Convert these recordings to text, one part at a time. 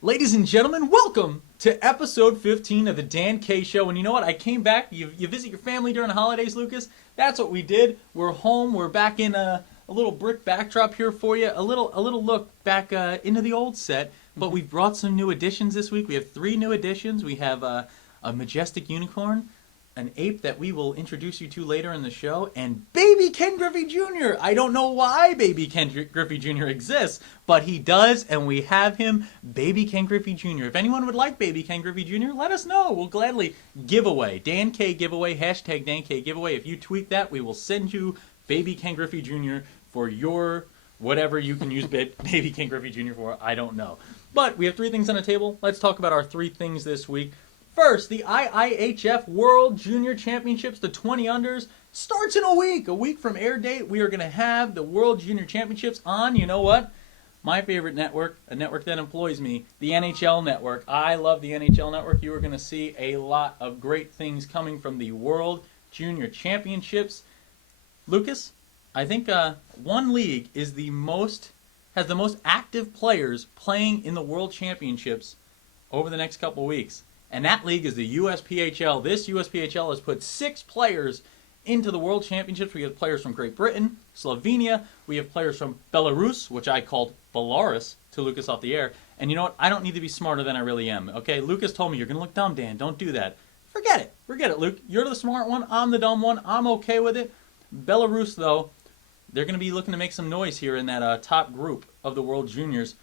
Ladies and gentlemen, welcome to episode 15 of the Dan K Show. And you know what? I came back. You visit your family during the holidays, Lucas. That's what we did. We're home. We're back in a little brick backdrop here for you. A little look back into the old set. But we've brought some new additions this week. We have 3 new additions. We have a majestic unicorn, an ape that we will introduce you to later in the show, and Baby Ken Griffey Jr. I don't know why Baby Ken Griffey Jr. exists, but he does, and we have him, Baby Ken Griffey Jr. If anyone would like Baby Ken Griffey Jr., let us know. We'll gladly give away. Dan K giveaway, hashtag Dan K giveaway. If you tweet that, we will send you Baby Ken Griffey Jr. for your whatever you can use Baby Ken Griffey Jr. for. I don't know. But we have 3 things on the table. Let's talk about our 3 things this week. First, the IIHF World Junior Championships, the 20 unders, starts in a week. A week from air date, we are going to have the World Junior Championships on, you know what? My favorite network, a network that employs me, the NHL Network. I love the NHL Network. You are going to see a lot of great things coming from the World Junior Championships. Lucas, I think one league has the most active players playing in the World Championships over the next couple weeks. And that league is the USPHL. This USPHL has put 6 players into the World Championships. We have players from Great Britain, Slovenia. We have players from Belarus, which I called Belarus to Lucas off the air. And you know what? I don't need to be smarter than I really am. Okay, Lucas told me, you're going to look dumb, Dan. Don't do that. Forget it, Luke. You're the smart one. I'm the dumb one. I'm okay with it. Belarus, though, they're going to be looking to make some noise here in that top group of the World Juniors.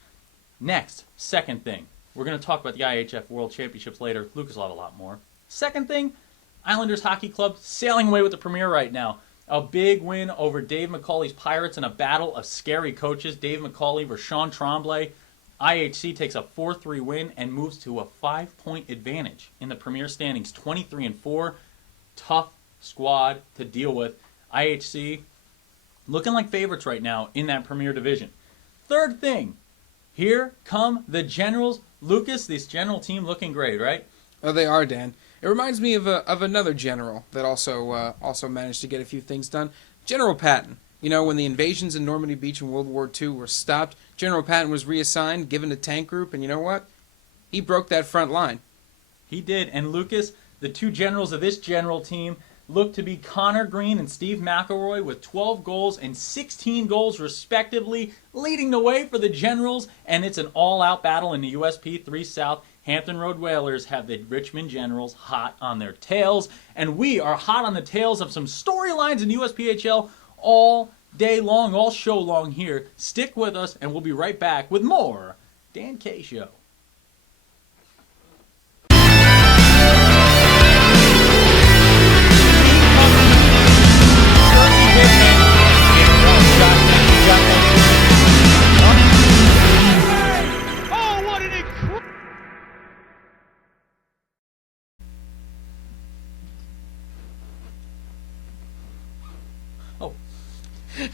Next, second thing. We're going to talk about the IIHF World Championships later. Lucas will have a lot more. Second thing, Islanders Hockey Club sailing away with the Premier right now. A big win over Dave McCauley's Pirates in a battle of scary coaches. Dave McCauley versus Sean Tremblay. IHC takes a 4-3 win and moves to a 5-point advantage in the Premier standings. 23-4. Tough squad to deal with. IHC looking like favorites right now in that Premier division. Third thing, here come the Generals. Lucas, this General team looking great, right? Oh, they are, Dan. It reminds me of another General that also managed to get a few things done. General Patton. You know, when the invasions in Normandy Beach in World War II were stopped, General Patton was reassigned, given a tank group, and you know what? He broke that front line. He did. And Lucas, the 2 generals of this General team look to be Connor Green and Steve McElroy with 12 goals and 16 goals respectively, leading the way for the Generals, and it's an all-out battle in the USP 3 South. Hampton Road Whalers have the Richmond Generals hot on their tails, and we are hot on the tails of some storylines in USPHL all day long, all show long here. Stick with us, and we'll be right back with more Dan K Show.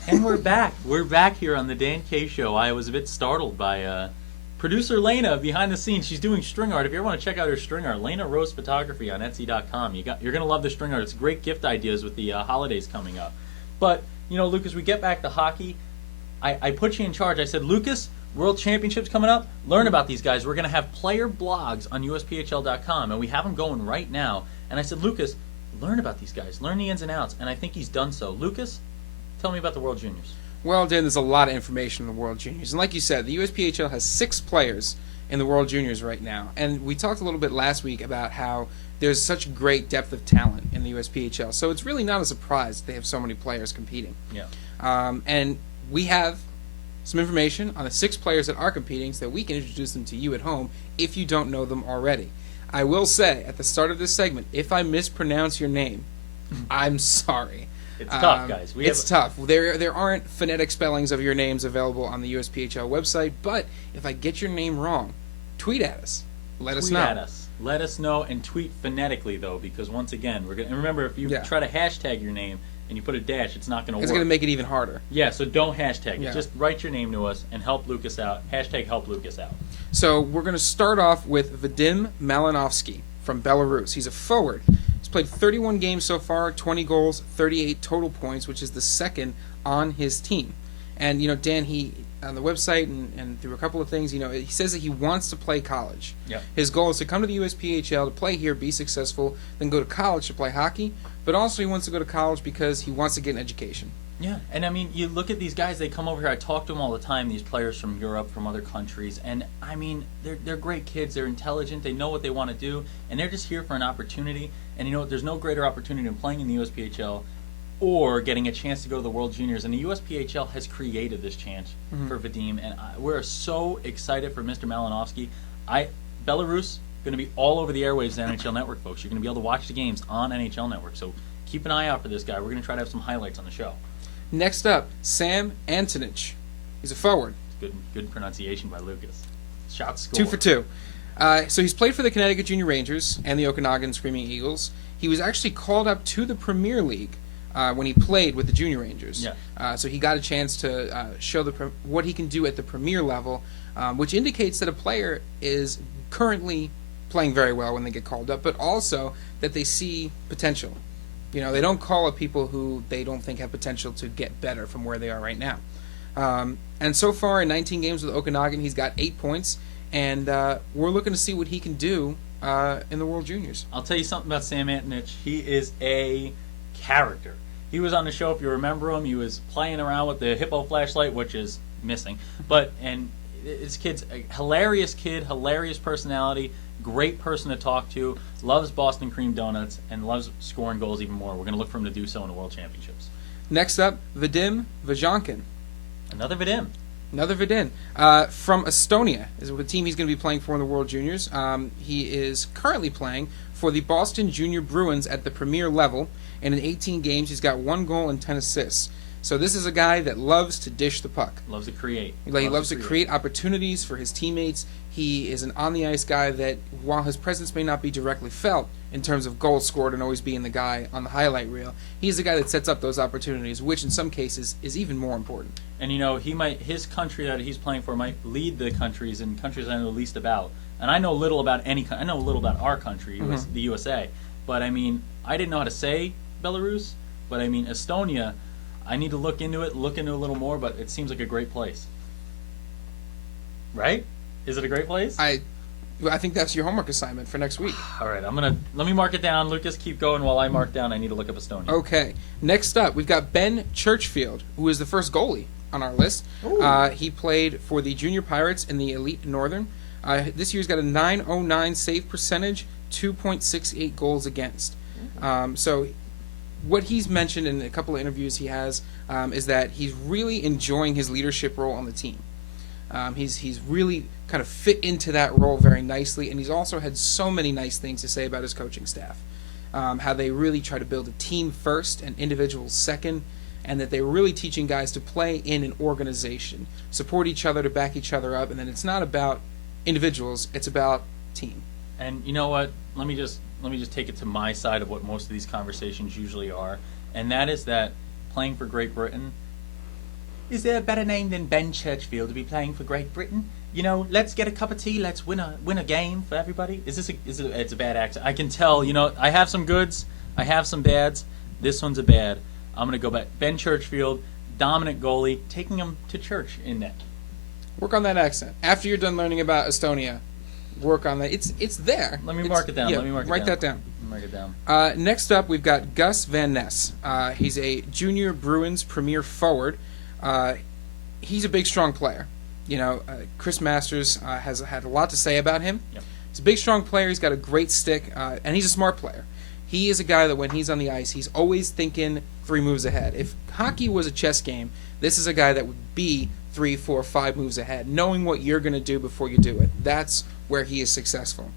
And we're back. We're back here on the Dan K Show. I was a bit startled by producer Lena behind the scenes. She's doing string art. If you ever want to check out her string art, Lena Rose Photography on Etsy.com. You're going to love the string art. It's great gift ideas with the holidays coming up. But, you know, Lucas, we get back to hockey. I put you in charge. I said, Lucas, World Championships coming up. Learn about these guys. We're going to have player blogs on USPHL.com, and we have them going right now. And I said, Lucas, learn about these guys. Learn the ins and outs. And I think he's done so. Lucas, tell me about the World Juniors. Well, Dan, there's a lot of information on the World Juniors. And like you said, the USPHL has 6 players in the World Juniors right now. And we talked a little bit last week about how there's such great depth of talent in the USPHL. So it's really not a surprise that they have so many players competing. Yeah. And we have some information on the 6 players that are competing so that we can introduce them to you at home if you don't know them already. I will say, at the start of this segment, if I mispronounce your name, I'm sorry. It's tough, guys. It's tough. There aren't phonetic spellings of your names available on the USPHL website, but if I get your name wrong, tweet at us. Let us know. Let us know, and tweet phonetically, though, because once again, we're going to remember, if you try to hashtag your name and you put a dash, it's not going to work. It's going to make it even harder. Yeah, so don't hashtag it. Just write your name to us and help Lucas out. Hashtag help Lucas out. So we're going to start off with Vadim Malinovsky from Belarus. He's a forward. He's played 31 games so far, 20 goals, 38 total points, which is the second on his team. And, you know, Dan, he on the website and through a couple of things, he says that he wants to play college. Yep. His goal is to come to the USPHL to play here, be successful, then go to college to play hockey. But also he wants to go to college because he wants to get an education. Yeah, and I mean, you look at these guys, they come over here, I talk to them all the time, these players from Europe, from other countries, and I mean, they're great kids, they're intelligent, they know what they want to do, and they're just here for an opportunity, and there's no greater opportunity than playing in the USPHL or getting a chance to go to the World Juniors, and the USPHL has created this chance for Vadim, and we're so excited for Mr. Malinovsky. Belarus, going to be all over the airwaves of the NHL Network, folks. You're going to be able to watch the games on NHL Network, so keep an eye out for this guy. We're going to try to have some highlights on the show. Next up, Sam Antonich. He's a forward. Good pronunciation by Lucas. Shot score. 2 for 2. So he's played for the Connecticut Junior Rangers and the Okanagan Screaming Eagles. He was actually called up to the Premier League when he played with the Junior Rangers. Yeah. So he got a chance to show what he can do at the Premier level, which indicates that a player is currently playing very well when they get called up, but also that they see potential. They don't call up people who they don't think have potential to get better from where they are right now. And so far in 19 games with Okanagan, he's got 8 points, and we're looking to see what he can do in the World Juniors. I'll tell you something about Sam Antonich. He is a character. He was on the show, if you remember him. He was playing around with the Hippo flashlight, which is missing. And this kid's a hilarious kid, hilarious personality, great person to talk to, loves Boston cream donuts, and loves scoring goals even more. We're going to look for him to do so in the World Championships. Next up, Vadim Vajankin. Another Vadim. From Estonia is the team he's going to be playing for in the World Juniors. He is currently playing for the Boston Junior Bruins at the Premier level, and in 18 games he's got 1 goal and 10 assists. So this is a guy that loves to dish the puck. Loves to create. He loves to create opportunities for his teammates. He is an on-the-ice guy that, while his presence may not be directly felt in terms of goals scored and always being the guy on the highlight reel, he's the guy that sets up those opportunities, which in some cases is even more important. And his country that he's playing for might lead the countries and countries I know the least about. And I know little about I know a little about our country, the USA. But I mean, I didn't know how to say Belarus, but I mean Estonia. I need to look into it a little more, but it seems like a great place. Right? Is it a great place? I think that's your homework assignment for next week. All right, let me mark it down. Lucas, keep going while I mark down. I need to look up Estonia. Okay. Next up, we've got Ben Churchfield, who is the first goalie on our list. He played for the Junior Pirates in the Elite Northern. This year's got a .909 save percentage, 2.68 goals against. So what he's mentioned in a couple of interviews he has is that he's really enjoying his leadership role on the team. He's really kind of fit into that role very nicely, and he's also had so many nice things to say about his coaching staff. How they really try to build a team first and individuals second, and that they're really teaching guys to play in an organization, support each other to back each other up, and then it's not about individuals, it's about team. And you know what? Let me just take it to my side of what most of these conversations usually are, and that is that playing for Great Britain, is there a better name than Ben Churchfield to be playing for Great Britain? Let's get a cup of tea, let's win a game for everybody. It's a bad accent. I can tell, I have some goods, I have some bads. This one's a bad. I'm going to go back. Ben Churchfield, dominant goalie, taking him to church in net. Work on that accent. After you're done learning about Estonia, work on that. It's there. Let me mark it down. Write that down. Mark it down. Next up, we've got Gus Van Ness. He's a Junior Bruins Premier forward. He's a big, strong player. Chris Masters has had a lot to say about him. Yep. He's a big, strong player. He's got a great stick, and he's a smart player. He is a guy that when he's on the ice, he's always thinking 3 moves ahead. If hockey was a chess game, this is a guy that would be 3, 4, 5 moves ahead, knowing what you're going to do before you do it. That's where he is successful.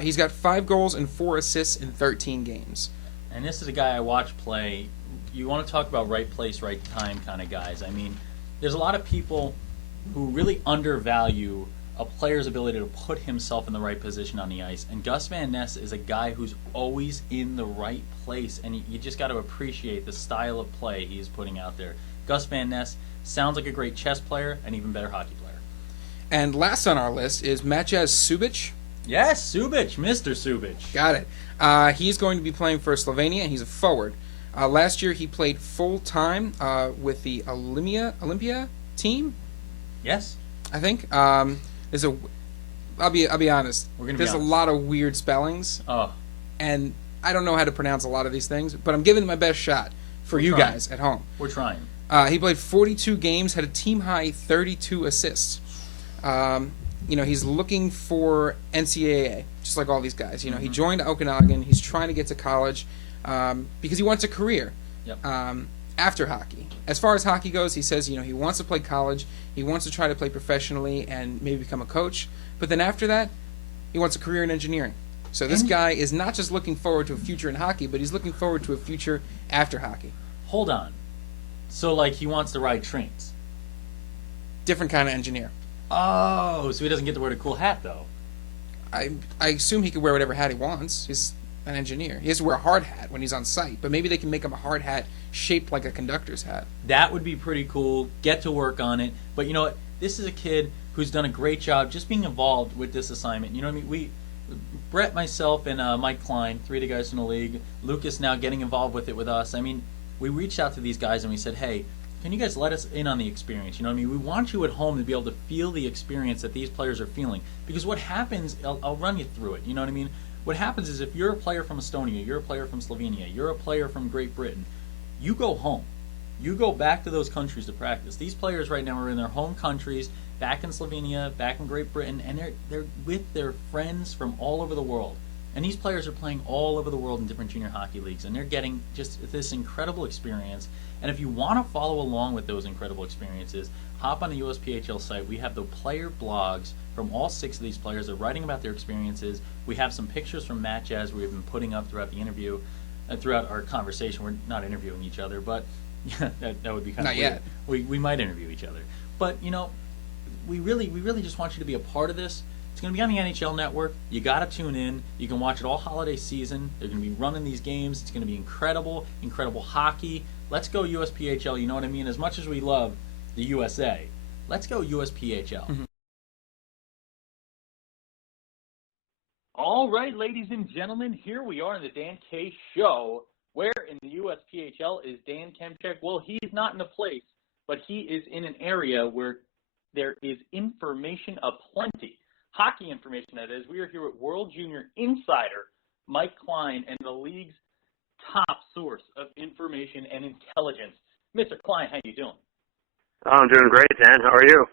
He's got 5 goals and 4 assists in 13 games. And this is a guy I watch play. You want to talk about right place, right time kind of guys. I mean, there's a lot of people who really undervalue a player's ability to put himself in the right position on the ice. And Gus Van Ness is a guy who's always in the right place, and you just got to appreciate the style of play he's putting out there. Gus Van Ness sounds like a great chess player, and even better hockey player. And last on our list is Maciej Subic. Yes, Subic, Mr. Subic. Got it. He's going to be playing for Slovenia. He's a forward. Last year he played full-time with the Olympia team. Yes. I think. There's a. I'll be honest. There's a lot of weird spellings. Oh. And I don't know how to pronounce a lot of these things, but I'm giving it my best shot for you guys at home. We're trying. He played 42 games, had a team-high 32 assists. He's looking for NCAA, just like all these guys. He joined Okanagan. He's trying to get to college because he wants a career after hockey. As far as hockey goes, he says, he wants to play college. He wants to try to play professionally and maybe become a coach. But then after that, he wants a career in engineering. So this guy is not just looking forward to a future in hockey, but he's looking forward to a future after hockey. Hold on. So, he wants to ride trains? Different kind of engineer. Oh, so he doesn't get to wear the cool hat, though. I assume he could wear whatever hat he wants. He's an engineer. He has to wear a hard hat when he's on site, but maybe they can make him a hard hat shaped like a conductor's hat. That would be pretty cool. Get to work on it. But you know what? This is a kid who's done a great job just being involved with this assignment. You know what I mean? Brett, myself, and Mike Klein, 3 of the guys from the league, Lucas now getting involved with it with us. I mean, we reached out to these guys and we said, hey, can you guys let us in on the experience? You know what I mean? We want you at home to be able to feel the experience that these players are feeling. Because what happens, I'll run you through it. You know what I mean? What happens is if you're a player from Estonia, you're a player from Slovenia, you're a player from Great Britain, you go home. You go back to those countries to practice. These players right now are in their home countries, back in Slovenia, back in Great Britain, and they're with their friends from all over the world. And these players are playing all over the world in different junior hockey leagues, and they're getting just this incredible experience. And if you want to follow along with those incredible experiences, hop on the USPHL site. We have the player blogs from all 6 of these players. They're writing about their experiences. We have some pictures from match as we've been putting up throughout the interview, throughout our conversation. We're not interviewing each other, but yeah, that would be kind of weird. Not yet. We might interview each other. But, we really just want you to be a part of this. It's going to be on the NHL Network. You got to tune in. You can watch it all holiday season. They're going to be running these games. It's going to be incredible hockey. Let's go USPHL. You know what I mean? As much as we love the USA, let's go USPHL. Mm-hmm. All right, ladies and gentlemen, here we are in the Dan K Show. Where in the USPHL is Dan Kemchek? Well, he's not in a place, but he is in an area where there is information aplenty. Hockey information, that is. We are here at World Junior Insider Mike Klein, and the league's top source of information and intelligence. Mr. Klein, how you doing? I'm doing great, Dan. How are you?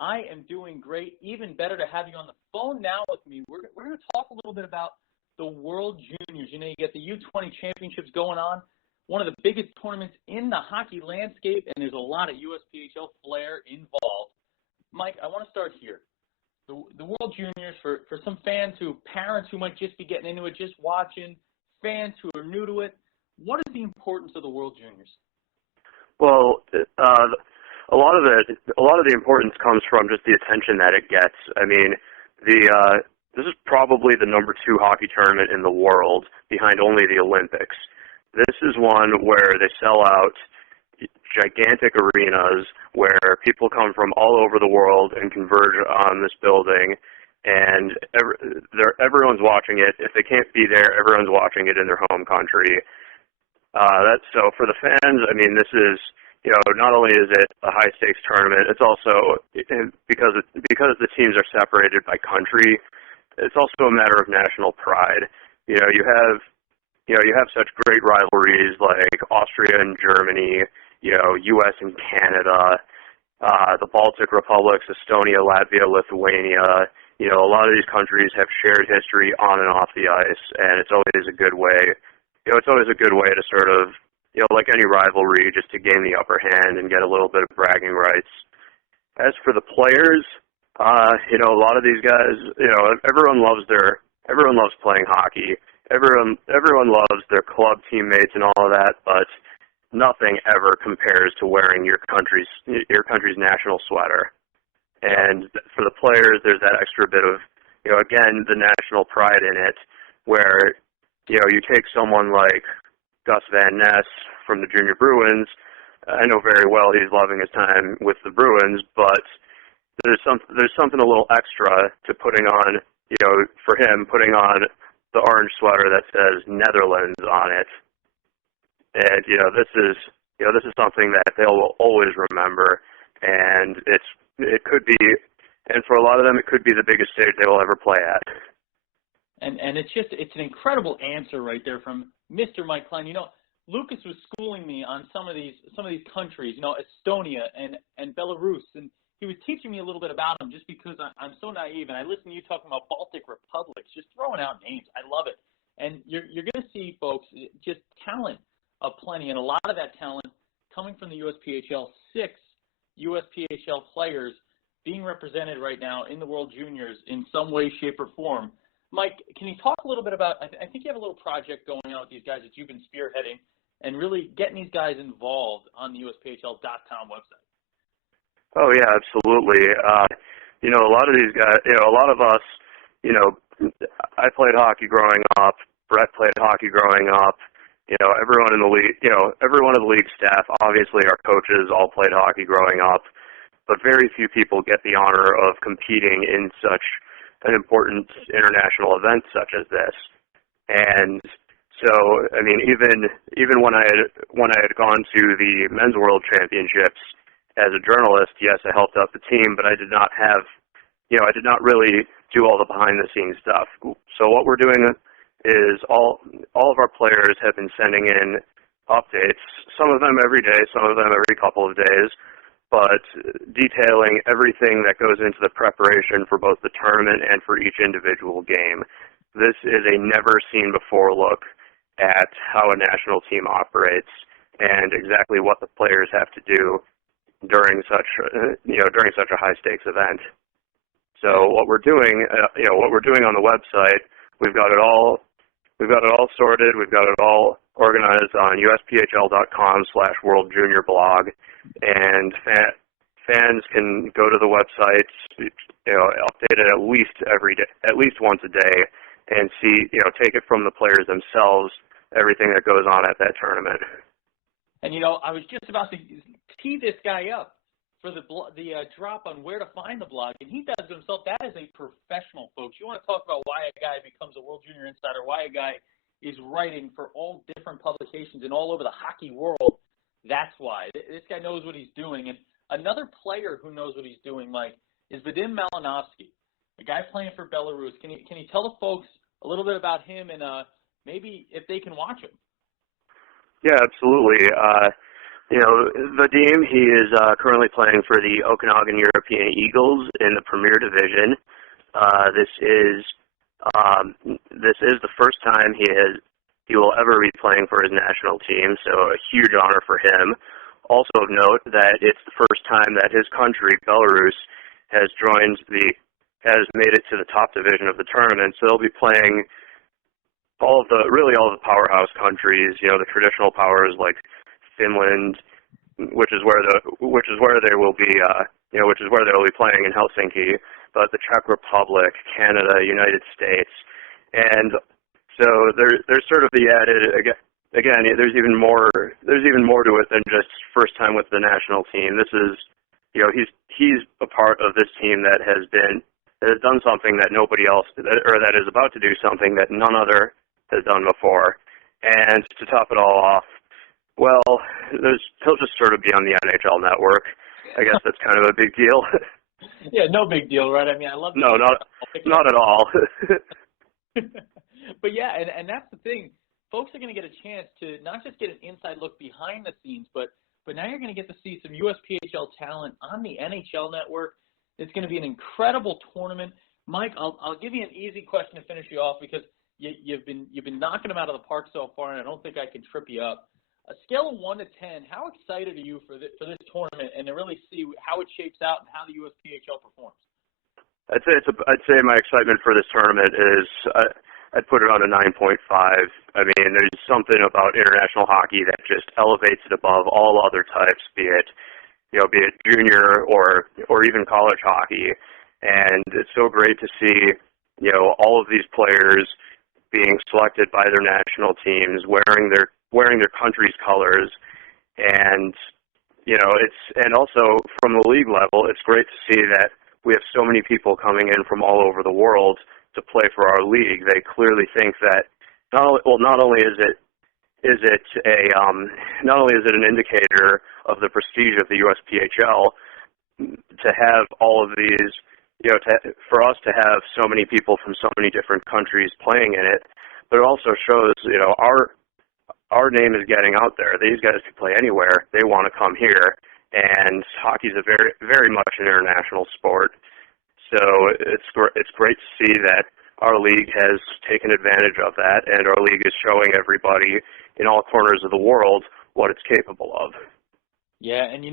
I am doing great. Even better to have you on the phone now with me. We're going to talk a little bit about the World Juniors. You get the U20 championships going on, one of the biggest tournaments in the hockey landscape, and there's a lot of USPHL flair involved. Mike, I want to start here. The World Juniors, for some fans parents who might just be getting into it, just watching, fans who are new to it, what is the importance of the World Juniors? Well, a lot of the importance comes from just the attention that it gets. I mean, this is probably the number 2 hockey tournament in the world, behind only the Olympics. This is one where they sell out gigantic arenas where people come from all over the world and converge on this building, and everyone's watching it. If they can't be there, everyone's watching it in their home country. So for the fans, I mean, this is, not only is it a high stakes tournament, it's also, because the teams are separated by country, it's also a matter of national pride. You have such great rivalries like Austria and Germany, U.S. and Canada, the Baltic republics, Estonia, Latvia, Lithuania. A lot of these countries have shared history on and off the ice, and it's always a good way. It's always a good way to sort of, like any rivalry, just to gain the upper hand and get a little bit of bragging rights. As for the players, a lot of these guys, everyone loves playing hockey. Everyone loves their club teammates and all of that, but nothing ever compares to wearing your country's national sweater. And for the players, there's that extra bit of, again, the national pride in it, where, you take someone like Gus Van Ness from the Junior Bruins. I know very well he's loving his time with the Bruins, but there's something a little extra to putting on, for him, putting on the orange sweater that says Netherlands on it. And, this is something that they'll always remember, and it could be, and for a lot of them, it could be the biggest stage they will ever play at. And it's an incredible answer right there from Mr. Mike Klein. You know, Lucas was schooling me on some of these countries, you know, Estonia and Belarus, and he was teaching me a little bit about them just because I'm so naive, and I listen to you talking about Baltic republics, just throwing out names. I love it. And you're going to see, folks, just talent aplenty, and a lot of that talent coming from the USPHL. 6 USPHL players being represented right now in the World Juniors in some way, shape, or form. Mike, can you talk a little bit about, I think you have a little project going on with these guys that you've been spearheading and really getting these guys involved on the USPHL.com website. Oh, yeah, absolutely. You know, a lot of these guys, you know, a lot of us, you know, I played hockey growing up. Brett played hockey growing up. You know, everyone in the league, you know, every one of the league staff, obviously our coaches all played hockey growing up, but very few people get the honor of competing in such an important international event such as this. And so, I mean, even when I had gone to the Men's World Championships as a journalist, yes, I helped out the team, but I did not have, you know, I did not really do all the behind-the-scenes stuff. So what we're doing is all of our players have been sending in updates, some of them every day, some of them every couple of days, but detailing everything that goes into the preparation for both the tournament and for each individual game. This is a never-seen-before look at how a national team operates and exactly what the players have to do during such a high-stakes event. So what we're doing, what we're doing on the website, we've got it all sorted. We've got it all organized on USPHL.com/worldjuniorblog, and fans can go to the website, update it at least every day, at least once a day, and see, take it from the players themselves, everything that goes on at that tournament. And I was just about to tee this guy up for the drop on where to find the blog, and he does it himself. That is a professional, folks. You want to talk about why a guy becomes a World Junior Insider, why a guy is writing for all different publications and all over the hockey world. That's why. This guy knows what he's doing. And another player who knows what he's doing, Mike, is Vadim Malinovsky, a guy playing for Belarus. Can you tell the folks a little bit about him and maybe if they can watch him? Yeah, absolutely. Vadim, he is currently playing for the Okanagan European Eagles in the Premier Division. This is the first time he will ever be playing for his national team, so a huge honor for him. Also of note that it's the first time that his country, Belarus, has made it to the top division of the tournament. So they'll be playing all of the powerhouse countries, the traditional powers like Finland, which is where they will be playing in Helsinki, but the Czech Republic, Canada, United States, and so there's sort of the added again. There's even more to it than just first time with the national team. This is, he's a part of this team that has done something that nobody else, or that is about to do something that none other has done before, and to top it all off, well, he'll just sort of be on the NHL network. I guess that's kind of a big deal. Yeah, no big deal, right? I mean, I love No, not at all. But yeah, and that's the thing. Folks are going to get a chance to not just get an inside look behind the scenes, but now you're going to get to see some USPHL talent on the NHL network. It's going to be an incredible tournament. Mike, I'll give you an easy question to finish you off because you've been knocking them out of the park so far, and I don't think I can trip you up. A scale of 1 to 10, how excited are you for this tournament and to really see how it shapes out and how the USPHL performs? I'd say my excitement for this tournament is I'd put it on a 9.5. I mean, there's something about international hockey that just elevates it above all other types, be it junior or even college hockey. And it's so great to see, all of these players being selected by their national teams, wearing their country's colors, and and also from the league level, it's great to see that we have so many people coming in from all over the world to play for our league. They clearly think that not only is it an indicator of the prestige of the USPHL, to have all of these, for us to have so many people from so many different countries playing in it, but it also shows, our name is getting out there. These guys can play anywhere. They want to come here, and hockey is a very, very much an international sport. So it's great to see that our league has taken advantage of that, and our league is showing everybody in all corners of the world what it's capable of. Yeah, and you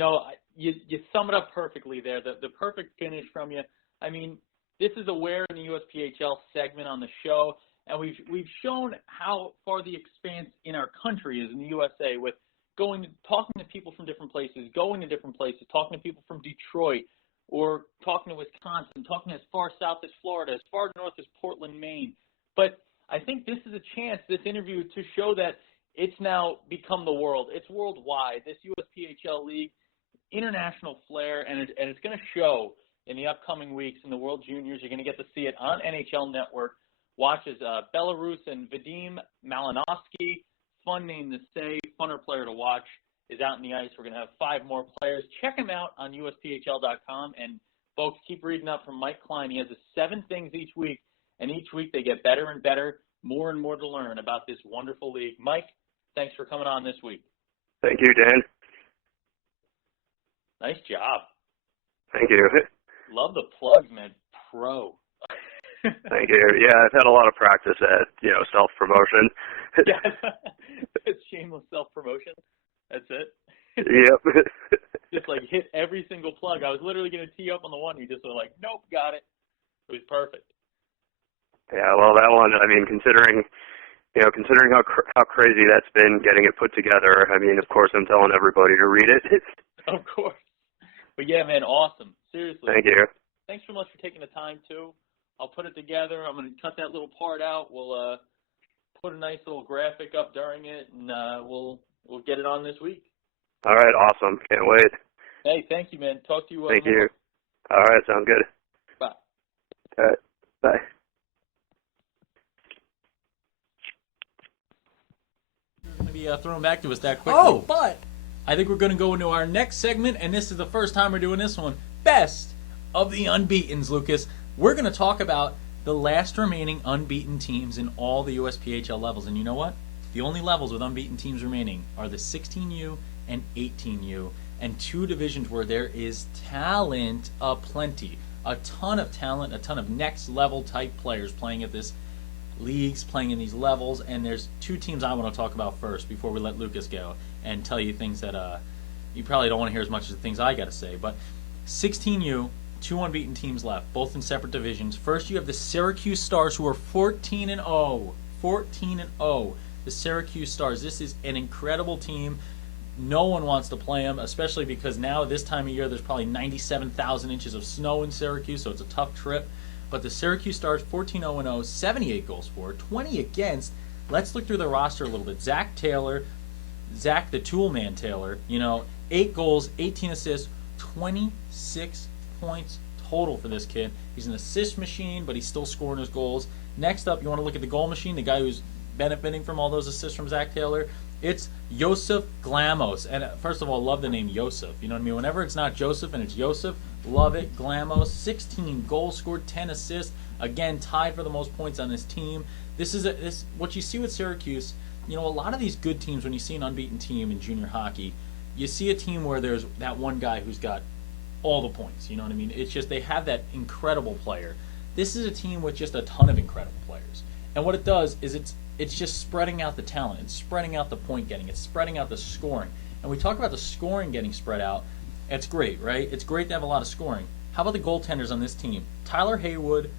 sum it up perfectly there. The perfect finish from you. I mean, this is a Where in the USPHL segment on the show, and we've shown how far the expanse in our country is in the USA with talking to people from different places, going to different places, talking to people from Detroit, or talking to Wisconsin, talking as far south as Florida, as far north as Portland, Maine. But I think this is a chance, this interview, to show that it's now become the world. It's worldwide. This USPHL league, international flair, and it's going to show in the upcoming weeks in the World Juniors. You're going to get to see it on NHL Network. Watch as Belarus and Vadim Malinovsky, fun name to say, funner player to watch, is out in the ice. We're going to have 5 more players. Check him out on USPHL.com. And, folks, keep reading up from Mike Klein. He has 7 things each week, and each week they get better and better, more and more to learn about this wonderful league. Mike, thanks for coming on this week. Thank you, Dan. Nice job. Thank you. Love the plugs, man. Pro. Thank you. Yeah, I've had a lot of practice at, self-promotion. Yeah, it's shameless self-promotion. That's it. Yep. Just hit every single plug. I was literally going to tee up on the one. You just were like, nope, got it. It was perfect. Yeah, well, that one, I mean, considering how crazy that's been getting it put together, I mean, of course, I'm telling everybody to read it. Of course. But yeah, man, awesome. Seriously. Thank you. Thanks so much for taking the time, too. I'll put it together. I'm going to cut that little part out. We'll put a nice little graphic up during it, and we'll get it on this week. All right, awesome. Can't wait. Hey, thank you, man. Talk to you. Thank you. All right, sounds good. Bye. All right, bye. Going to be thrown back to us that quickly, but I think we're going to go into our next segment, and this is the first time we're doing this one. Best of the Unbeatens, Lucas. We're going to talk about the last remaining unbeaten teams in all the USPHL levels, and you know what? The only levels with unbeaten teams remaining are the 16U and 18U, and 2 divisions where there is talent aplenty. A ton of talent, a ton of next-level type players playing at this leagues, playing in these levels, and there's 2 teams I want to talk about first before we let Lucas go and tell you things that you probably don't want to hear as much as the things I got to say. But 16U, 2 unbeaten teams left, both in separate divisions. First, you have the Syracuse Stars, who are 14-0. 14-0. The Syracuse Stars. This is an incredible team. No one wants to play them, especially because now, this time of year, there's probably 97,000 inches of snow in Syracuse, so it's a tough trip. But the Syracuse Stars, 14-0-0, 78 goals for, 20 against. Let's look through the roster a little bit. Zach the Toolman Taylor, 8 goals, 18 assists, 26 points total for this kid. He's an assist machine, but he's still scoring his goals. Next up, you want to look at the goal machine, the guy who's benefiting from all those assists from Zach Taylor. It's Joseph Glamos. And first of all, love the name Joseph. You know what I mean? Whenever it's not Joseph and it's Joseph, love it. Glamos, 16 goals scored, 10 assists. Again, tied for the most points on this team. This is what you see with Syracuse. A lot of these good teams, when you see an unbeaten team in junior hockey, you see a team where there's that one guy who's got all the points. You know what I mean? It's just they have that incredible player. This is a team with just a ton of incredible players. And what it does is it's just spreading out the talent. It's spreading out the point getting. It's spreading out the scoring. And we talk about the scoring getting spread out. It's great, right? It's great to have a lot of scoring. How about the goaltenders on this team? Tyler Haywood,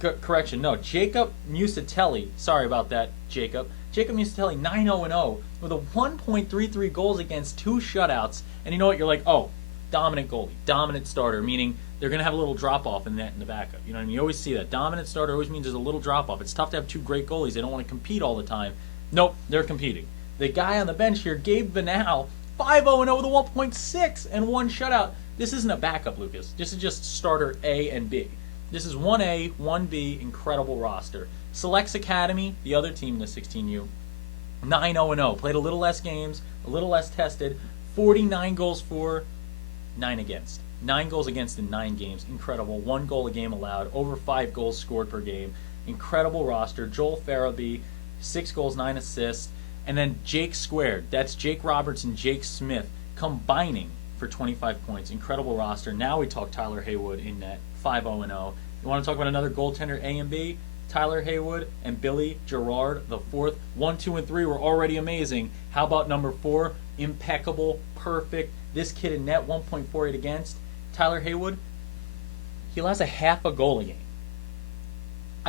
Jacob Musatelli. Sorry about that, Jacob. Jacob Musatelli, 9-0-0 with a 1.33 goals against, 2 shutouts. And you know what? You're like, oh, dominant goalie, dominant starter, meaning they're going to have a little drop-off in that in the backup. You know what I mean? You always see that. Dominant starter always means there's a little drop-off. It's tough to have 2 great goalies. They don't want to compete all the time. Nope, they're competing. The guy on the bench here, Gabe Vanal, 5-0-0 with a 1.6 and 1 shutout. This isn't a backup, Lucas. This is just starter A and B. This is 1A, 1B, incredible roster. Selects Academy, the other team in the 16U, 9-0-0. Played a little less games, a little less tested, 49 goals for, 9 against. 9 goals against in 9 games. Incredible. 1 goal a game allowed. Over 5 goals scored per game. Incredible roster. Joel Farabee, 6 goals, 9 assists. And then Jake squared. That's Jake Roberts and Jake Smith combining for 25 points. Incredible roster. Now we talk Tyler Haywood in net, 5-0-0. You want to talk about another goaltender, A and B? Tyler Haywood and Billy Gerard, the fourth. 1, 2, and 3 were already amazing. How about number 4? Impeccable, perfect. This kid in net, 1.48 against. Tyler Haywood, he allows a half a goal a game.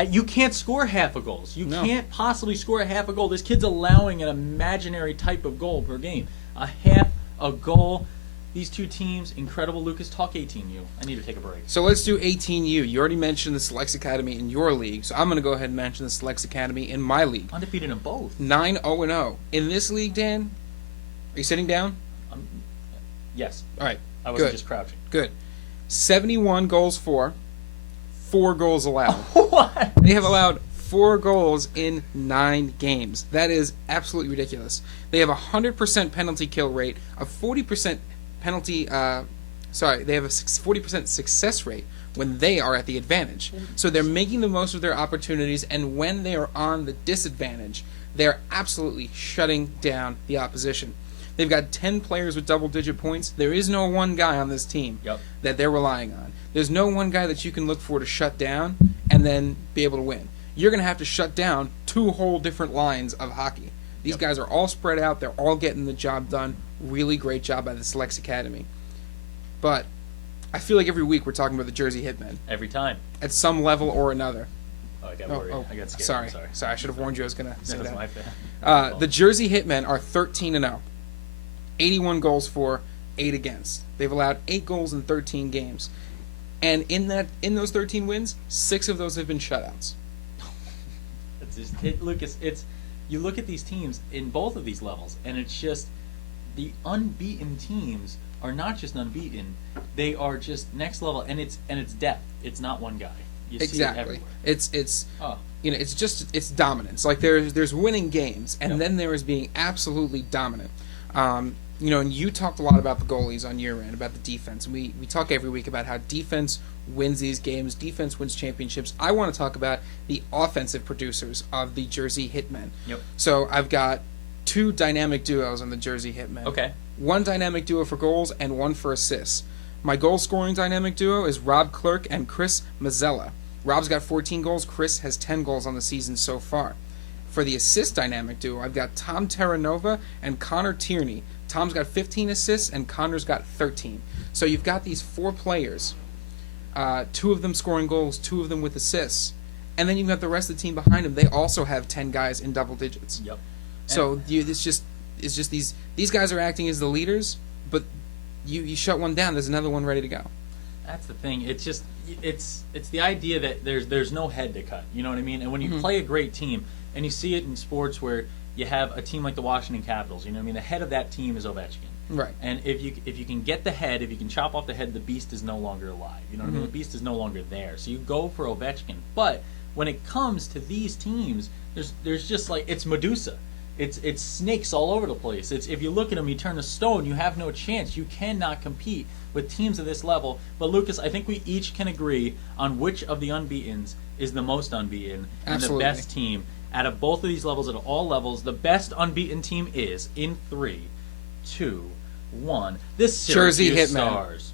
You can't score half a goals. You can't possibly score a half a goal. This kid's allowing an imaginary type of goal per game. A half a goal. These two teams, incredible. Lucas, talk 18U. I need to take a break. So let's do 18U. You already mentioned the Selects Academy in your league, so I'm going to go ahead and mention the Selects Academy in my league. Undefeated in both. 9-0-0. In this league, Dan, are you sitting down? Yes. All right. I wasn't just crouching. Good. 71 goals for, 4 goals allowed. What? They have allowed 4 goals in 9 games. That is absolutely ridiculous. They have a 100% penalty kill rate, a 40% penalty. They have a 40% success rate when they are at the advantage. So they're making the most of their opportunities, and when they are on the disadvantage, they're absolutely shutting down the opposition. They've got 10 players with double-digit points. There is no one guy on this team that they're relying on. There's no one guy that you can look for to shut down and then be able to win. You're going to have to shut down 2 whole different lines of hockey. These guys are all spread out. They're all getting the job done. Really great job by the Selects Academy. But I feel like every week we're talking about the Jersey Hitmen. Every time. At some level or another. Oh, I got worried. I got scared. Sorry, I should have warned you I was going to say that. That was my bad. The Jersey Hitmen are 13-0. 81 goals for, 8 against. They've allowed 8 goals in 13 games. And in those 13 wins, 6 of those have been shutouts. Lucas, you look at these teams in both of these levels, and it's just the unbeaten teams are not just unbeaten; they are just next level, and it's depth. It's not one guy. You see it everywhere. It's dominance. Like there's winning games, and then there is being absolutely dominant. And you talked a lot about the goalies on your end, about the defense. And we talk every week about how defense wins these games, defense wins championships. I want to talk about the offensive producers of the Jersey Hitmen. Yep. So I've got 2 dynamic duos on the Jersey Hitmen. Okay. 1 dynamic duo for goals and 1 for assists. My goal-scoring dynamic duo is Rob Clerk and Chris Mazzella. Rob's got 14 goals. Chris has 10 goals on the season so far. For the assist dynamic duo, I've got Tom Terranova and Connor Tierney. Tom's got 15 assists, and Connor's got 13. So you've got these 4 players, 2 of them scoring goals, 2 of them with assists. And then you've got the rest of the team behind them. They also have 10 guys in double digits. Yep. So it's just these guys are acting as the leaders, but you shut one down, there's another one ready to go. That's the thing. It's just it's the idea that there's no head to cut. You know what I mean? And when you play a great team, and you see it in sports where you have a team like the Washington Capitals, you know what I mean? The head of that team is Ovechkin. Right. And if you can get the head, if you can chop off the head, the beast is no longer alive. You know what I mean? The beast is no longer there. So you go for Ovechkin. But when it comes to these teams, there's just like it's Medusa. It's snakes all over the place. It's if you look at them, you turn to stone. You have no chance. You cannot compete with teams of this level. But Lucas, I think we each can agree on which of the unbeatens is the most unbeaten and the best team. Out of both of these levels, at all levels, the best unbeaten team is, in 3, 2, 1, the Syracuse Stars.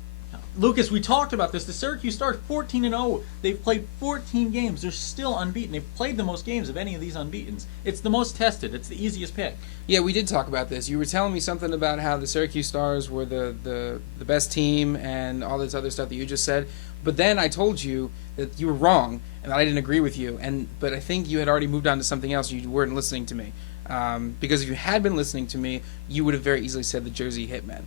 Lucas, we talked about this. The Syracuse Stars, 14-0. They've played 14 games. They're still unbeaten. They've played the most games of any of these unbeatens. It's the most tested. It's the easiest pick. Yeah, we did talk about this. You were telling me something about how the Syracuse Stars were the best team and all this other stuff that you just said. But then I told you that you were wrong and that I didn't agree with you. But I think you had already moved on to something else. You weren't listening to me. Because if you had been listening to me, you would have very easily said the Jersey Hitmen.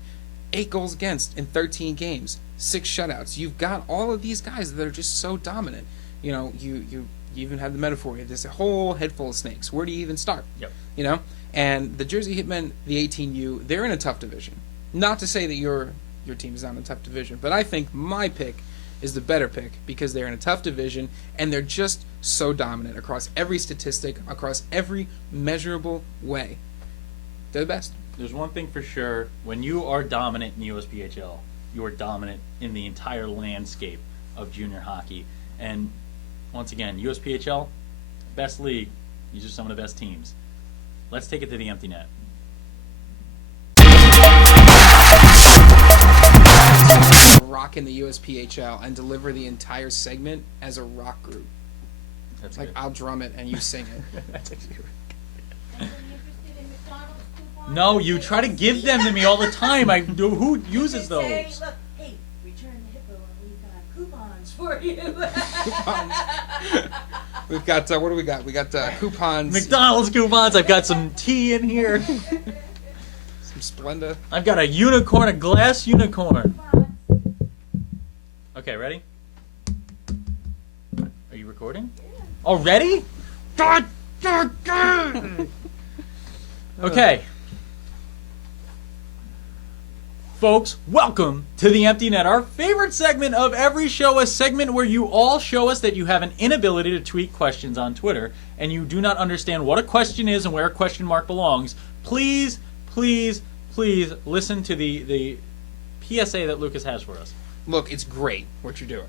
8 goals against in 13 games, 6 shutouts. You've got all of these guys that are just so dominant. You even have the metaphor. There's a whole head full of snakes. Where do you even start? Yep. And the Jersey Hitmen, the 18U, they're in a tough division. Not to say that your team is not in a tough division, but I think my pick is the better pick because they're in a tough division and they're just so dominant across every statistic, across every measurable way. They're the best. There's one thing for sure. When you are dominant in USPHL, you're dominant in the entire landscape of junior hockey. And once again, USPHL, best league. These are some of the best teams. Let's take it to the empty net. Rock in the USPHL and deliver the entire segment as a rock group. That's Like, good. I'll drum it and you sing it. That's actually good. No, you try to give them to me all the time. Who uses those? Say, look, hey, return the Hippo and we've got coupons for you. Coupons. We've got, what do we got? We got coupons. McDonald's coupons. I've got some tea in here. Some Splenda. I've got a unicorn, a glass unicorn. Okay, ready? Are you recording? Already? Okay. Folks, welcome to the Empty Net, our favorite segment of every show, a segment where you all show us that you have an inability to tweet questions on Twitter and you do not understand what a question is and where a question mark belongs. Please, please, please listen to the PSA that Lucas has for us. Look, it's great what you're doing.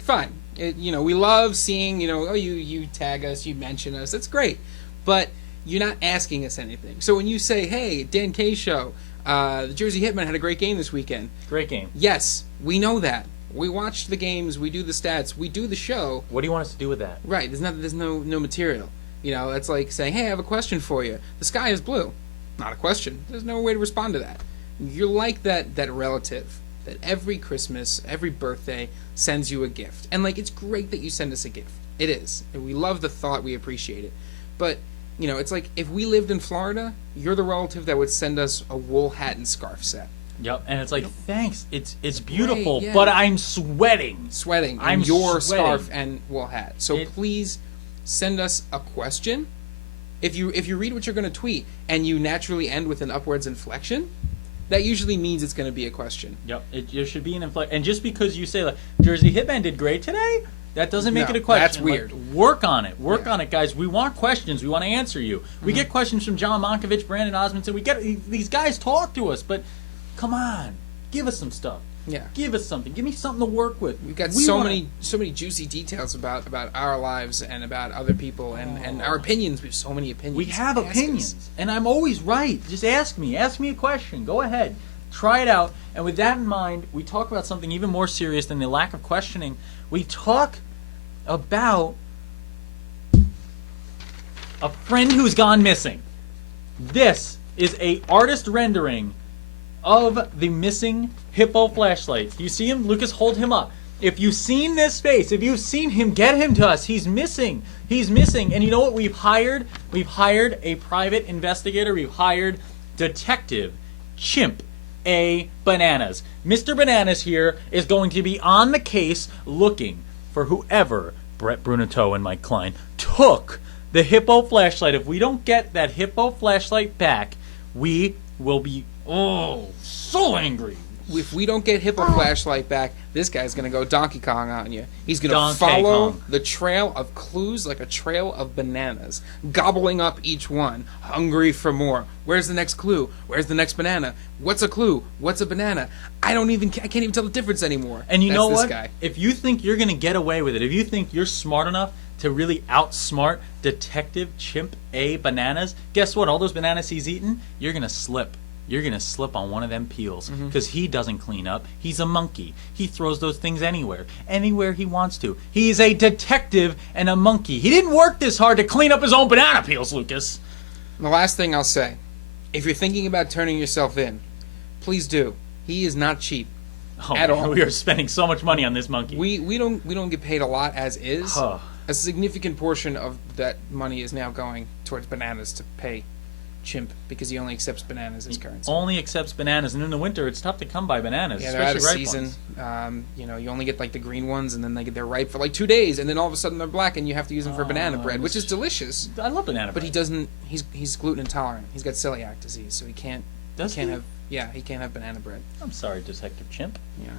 Fine. We love seeing, you tag us, you mention us. That's great. But you're not asking us anything. So when you say, hey, Dan K Show, the Jersey Hitmen had a great game this weekend. Great game. Yes, we know that. We watch the games, we do the stats, we do the show. What do you want us to do with that? Right, there's no material. That's like saying, hey, I have a question for you. The sky is blue. Not a question. There's no way to respond to that. You're like that relative that every Christmas, every birthday sends you a gift. And, it's great that you send us a gift. It is. And we love the thought. We appreciate it. But, it's like if we lived in Florida, you're the relative that would send us a wool hat and scarf set. Yep, and it's like, thanks. It's beautiful, yeah. but I'm sweating. I'm your sweating. Scarf and wool hat. So please send us a question. If you read what you're going to tweet and you naturally end with an upwards inflection, that usually means it's going to be a question. Yep, there should be an inflection. And just because you say, Jersey Hitman did great today, that doesn't make it a question. That's weird. Work on it. Work on it, guys. We want questions. We want to answer you. We get questions from John Monkovich, Brandon Osmondson. We get these guys talk to us, but come on. Give us some stuff. Yeah. Give us something. Give me something to work with. We've got so many juicy details about our lives and about other people and our opinions. We have so many opinions. We have Ask opinions, us. and I'm always right. Just ask me. Ask me a question. Go ahead. Try it out. And with that in mind, we talk about something even more serious than the lack of questioning. We talk about a friend who's gone missing. This is a artist rendering of the missing Hippo flashlight. You see him? Lucas, hold him up. If you've seen this face, if you've seen him, get him to us. He's missing. He's missing. And you know what we've hired? We've hired a private investigator. We've hired Detective Chimp A. Bananas. Mr. Bananas here is going to be on the case looking for whoever Brett Bruneteau and Mike Klein took the Hippo flashlight. If we don't get that Hippo flashlight back, we will be so angry. If we don't get Hippo flashlight back, this guy's going to go Donkey Kong on you. He's going to Donkey follow Kong. the trail of clues like a trail of bananas, gobbling up each one, hungry for more. Where's the next clue? Where's the next banana? What's a clue? What's a banana? I can't even tell the difference anymore. And you know That's what? This guy. If you think you're going to get away with it, if you think you're smart enough to really outsmart Detective Chimp A. Bananas, guess what? All those bananas he's eaten, you're going to slip. You're going to slip on one of them peels because he doesn't clean up. He's a monkey. He throws those things anywhere he wants to. He's a detective and a monkey. He didn't work this hard to clean up his own banana peels, Lucas. The last thing I'll say, if you're thinking about turning yourself in, please do. He is not cheap. At all. We are spending so much money on this monkey. We don't get paid a lot as is. Huh. A significant portion of that money is now going towards bananas to pay Chimp because he only accepts bananas as currency. Only accepts bananas, and in the winter it's tough to come by bananas. Yeah, they're out of especially ripe season. ones. You only get the green ones, and then they're ripe for 2 days, and then all of a sudden they're black, and you have to use them for banana bread, which is delicious. I love banana But bread. he doesn't. He's gluten intolerant. He's got celiac disease, so he can't. Does he can't he? have. Yeah, he can't have banana bread. I'm sorry, Detective Chimp. Yeah.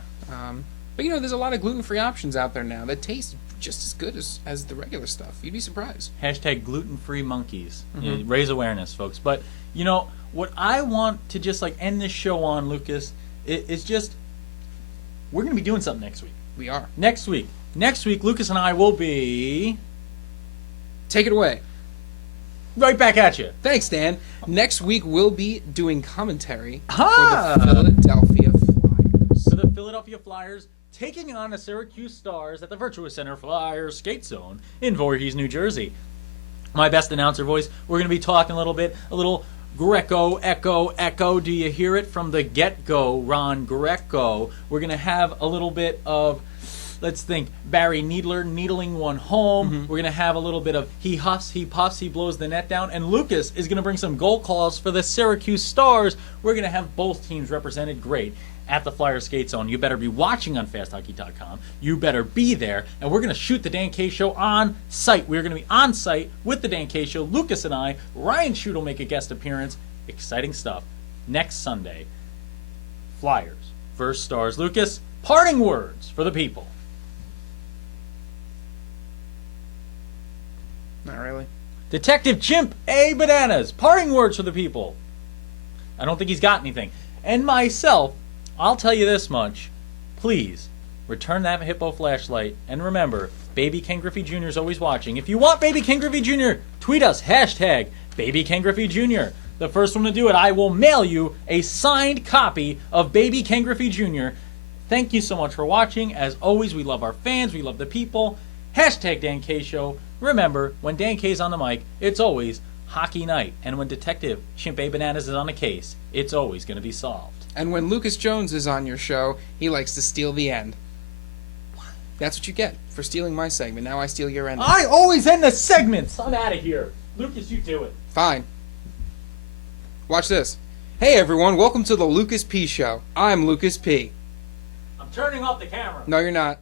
But there's a lot of gluten-free options out there now that taste just as good as the regular stuff. You'd be surprised. Hashtag gluten-free monkeys. Yeah, raise awareness, folks. But, what I want to just end this show on, Lucas, It's just, we're going to be doing something next week. We are. Next week, Lucas and I will be Take it away. right back at you. Thanks, Dan. Next week, we'll be doing commentary Ah! for the Philadelphia Flyers. For the Philadelphia Flyers, taking on the Syracuse Stars at the Virtua Center Flyers Skate Zone in Voorhees, New Jersey. My best announcer voice, we're going to be talking a little Greco, echo, do you hear it from the get-go, Ron Greco. We're going to have a little bit of, let's think, Barry Needler needling one home. Mm-hmm. We're going to have a little bit of he huffs, he puffs, he blows the net down. And Lucas is going to bring some goal calls for the Syracuse Stars. We're going to have both teams represented great at the Flyer Skate Zone. You better be watching on FastHockey.com. You better be there. And we're going to shoot the Dan K Show on site. We're going to be on site with the Dan K Show, Lucas and I. Ryan Shute will make a guest appearance. Exciting stuff. Next Sunday, Flyers versus Stars. Lucas, parting words for the people. Not really. Detective Chimp A. Bananas, parting words for the people. I don't think he's got anything. And myself, I'll tell you this much. Please, return that Hippo flashlight. And remember, Baby Ken Griffey Jr. is always watching. If you want Baby Ken Griffey Jr., tweet us, hashtag Baby Ken Griffey Jr. The first one to do it, I will mail you a signed copy of Baby Ken Griffey Jr. Thank you so much for watching. As always, we love our fans. We love the people. Hashtag Dan K Show. Remember, when Dan K's on the mic, it's always hockey night. And when Detective Chimp A. Bananas is on the case, it's always going to be solved. And when Lucas Jones is on your show, he likes to steal the end. That's what you get for stealing my segment. Now I steal your end. I always end the segments. I'm out of here. Lucas, you do it. Fine. Watch this. Hey everyone, welcome to the Lucas P Show. I'm Lucas P. I'm turning off the camera. No, you're not.